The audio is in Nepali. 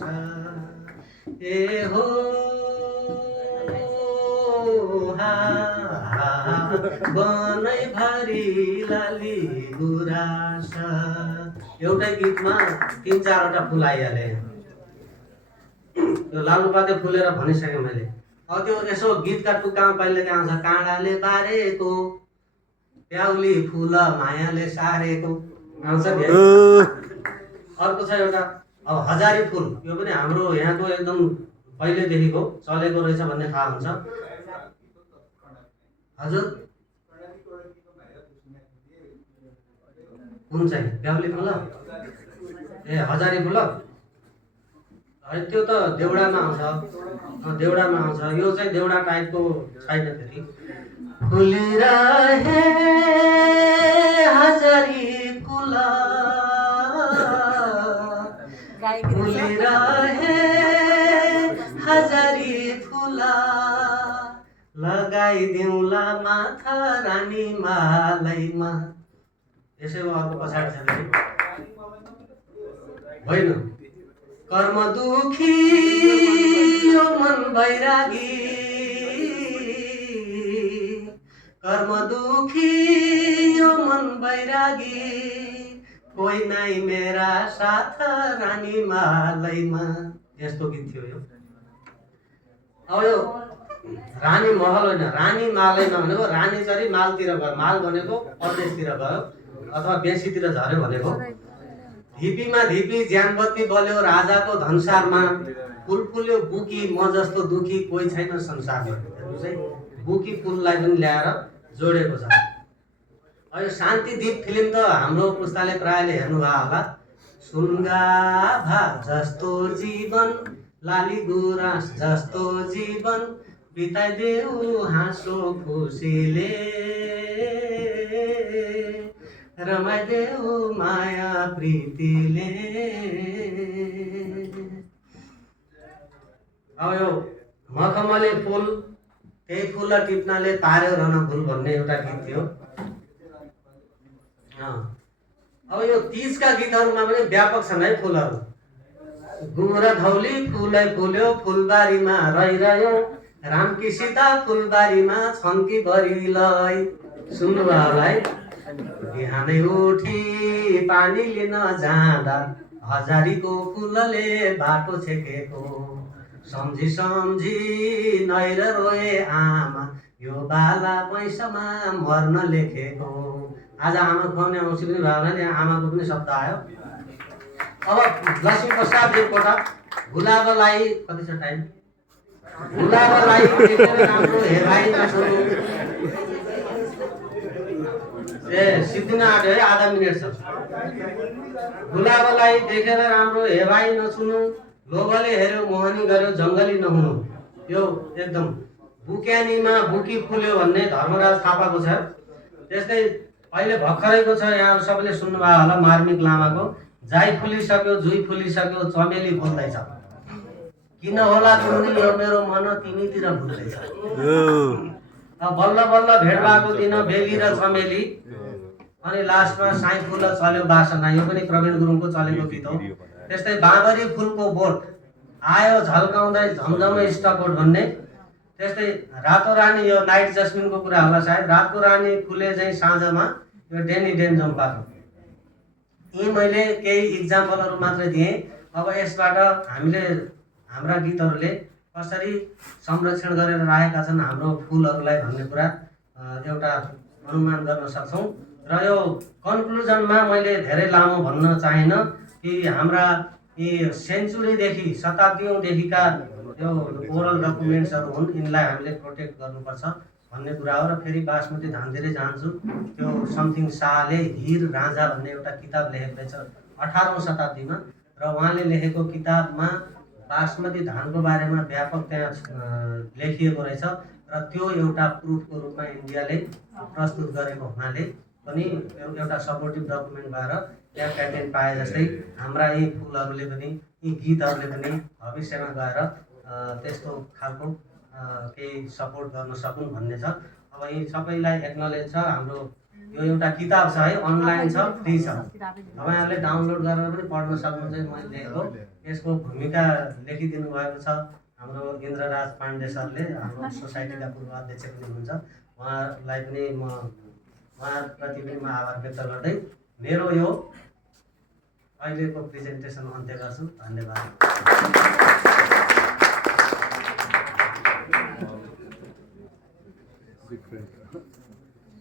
ए हो बनै भरि लाली गुराँस। एउटै गीतमा 3-4वटा फुल आइहाले। यो लालुपाते फुलेर भनिसकेँ मैले। अब त्यो यसो गीतका टुक्कामा कहिले आउँछ, काँडाले बारेको प्याउली फुल मायाले सारेको आउँछ नि है। अर्को छ एउटा अब हजारी फुल, यो पनि हाम्रो यहाँको एकदम पहिलेदेखिको चलेको रहेछ भन्ने थाहा हुन्छ। हजुर कुन चाहिँ प्याउली फुल? ए हजारी फुल है, त्यो त देउडामा आउँछ। देउडामा आउँछ, यो चाहिँ देउडा टाइपको छैन त्यति। फुलिरहे हजारी फुल फुलिरहे हजारी फुल लगाइदिउँला माथा रानी मालैमा। यसै अर्को पछाडि छ होइन। कर्म दुखी यो मन बैरागी, कर्म दुखी यो मन बैरागी, कोही नाइ मेरा साथ रानी मालैमा। यस्तो गीत थियो यो। अब यो रानी महल होइन, रानी मालैमा भनेको रानी चरी मालतिर गयो। माल भनेको परदेशतिर गयो अथवा बेसीतिर झऱ्यो भनेको। धिपीमा धिपी ज्यानबत्ती बल्यो राजाको धनसारमा, फुल फुल्यो बुकी म जस्तो दुखी कोही छैन संसारमा। हेर्नुहोस् है, बुकी फुललाई पनि ल्याएर जोडेको छ। अब यो शान्ति दीप फिल्म त हाम्रो पुस्ताले प्रायले हेर्नुभयो होला। सुनगाभा जस्तो जीवन लाली गुराँस जस्तो जीवन बिताइदेऊ हाँसो खुसीले, रमाइदेऊ माया प्रीतिले। अब यो मखमले फुल त्यही फुल टिप्नाले पार्यो रन फुल भन्ने एउटा गीत थियो। अब यो तीजका गीतहरूमा पनि व्यापक छन् है फुलहरू। गुरा धौली फुलै फुल्यो फुलबारीमा रहिरह्यो, रामकी सीता फुलबारीमा छन् कि बरिलै। सुन्नुभयो होला है। बिहानै उठी पानी लिन जाँदा हजारीको फुलले बाटो छेकेको, सम्झी सम्झी नैर रोए आमा यो बाला पैसामा मर्न लेखेको। आज आमा खुवाउने औँसी पनि भयो भने यहाँ आमाको पनि शब्द आयो। अब लक्ष्मी प्रसाद देवकोटा गुलाबलाई कति छ टाइम? गुलाबलाई देखेर राम्रो हेराइ नछुनु। ए सिद्धिन आँट्यो है, आधा मिनट छ। गुलाबलाई देखेर राम्रो हेराइ नछुनु, लोभले हेऱ्यो मोहनी गर्यो जङ्गली नहुनु। यो एकदम बुक्यानीमा बुकी फुल्यो भन्ने धर्मराज थापाको छ। त्यस्तै अहिले भर्खरैको छ, यहाँ सबैले सुन्नुभयो होला मार्मिक लामाको जाई फुलिसक्यो जुई फुलिसक्यो चमेली फुल्दैछ, किन होला तिमी यो मेरो मन तिमीतिर फुल्दैछ। बल्ल बल्ल भेट भएको दिन बेली र चमेली, अनि लास्टमा साई फुल चल्यो बासना। यो पनि प्रवीण गुरुङको चलेको गीत हो। त्यस्तै बाँदरी फुलको बोट आयो झल्काउँदै झमझमै स्टकोट भन्ने। त्यस्तै रातो रानी, यो नाइट जस्मिनको कुरा होला सायद। रातो रानी फुले चाहिँ साँझमा, यो डेनी डेन्जम्पाको। यी मैले केही इक्जाम्पलहरू मात्रै दिएँ। अब यसबाट हामीले हाम्रा गीतहरूले कसरी संरक्षण गरेर राखेका छन् हाम्रो फुलहरूलाई भन्ने कुरा एउटा अनुमान गर्न सक्छौँ। र यो कन्क्लुजनमा मैले धेरै लामो भन्न चाहिनँ कि हाम्रा यी सेन्चुरीदेखि शताब्दीौँदेखिका यो ओरल डकुमेन्ट्सहरू हुन्, यिनलाई हामीले प्रोटेक्ट गर्नुपर्छ भन्ने कुरा हो। र फेरि बासमती धानतिरै जान्छु। त्यो समथिङ शाहले हिर राजा भन्ने एउटा किताब लेखेको रहेछ 18औँ शताब्दीमा, र उहाँले लेखेको किताबमा बासमती धानको बारेमा व्यापक त्यहाँ लेखिएको रहेछ। र त्यो एउटा प्रुफको रूपमा इन्डियाले प्रस्तुत गरेको हुनाले पनि एउटा सपोर्टिभ डकुमेन्ट भएर त्यहाँ प्याटेन्ट पाए जस्तै हाम्रा यी फुलहरूले पनि, यी गीतहरूले पनि भविष्यमा गएर त्यस्तो खालको केही सपोर्ट गर्न सकुन् भन्ने छ। अब यी सबैलाई एक्नलेज छ। हाम्रो यो एउटा किताब छ है, अनलाइन छ, फ्री छ, तपाईँहरूले डाउनलोड गरेर पनि पढ्न सक्नुहुन्छ। मैले लेखेको यसको भूमिका लेखिदिनु भएको छ हाम्रो इन्द्रराज पाण्डे सरले, हाम्रो सोसाइटीका पूर्व अध्यक्ष पनि हुनुहुन्छ। उहाँलाई पनि उहाँप्रति पनि म आभार व्यक्त गर्दै मेरो यो अहिलेको प्रेजेन्टेसन अन्त्य गर्छु। धन्यवाद।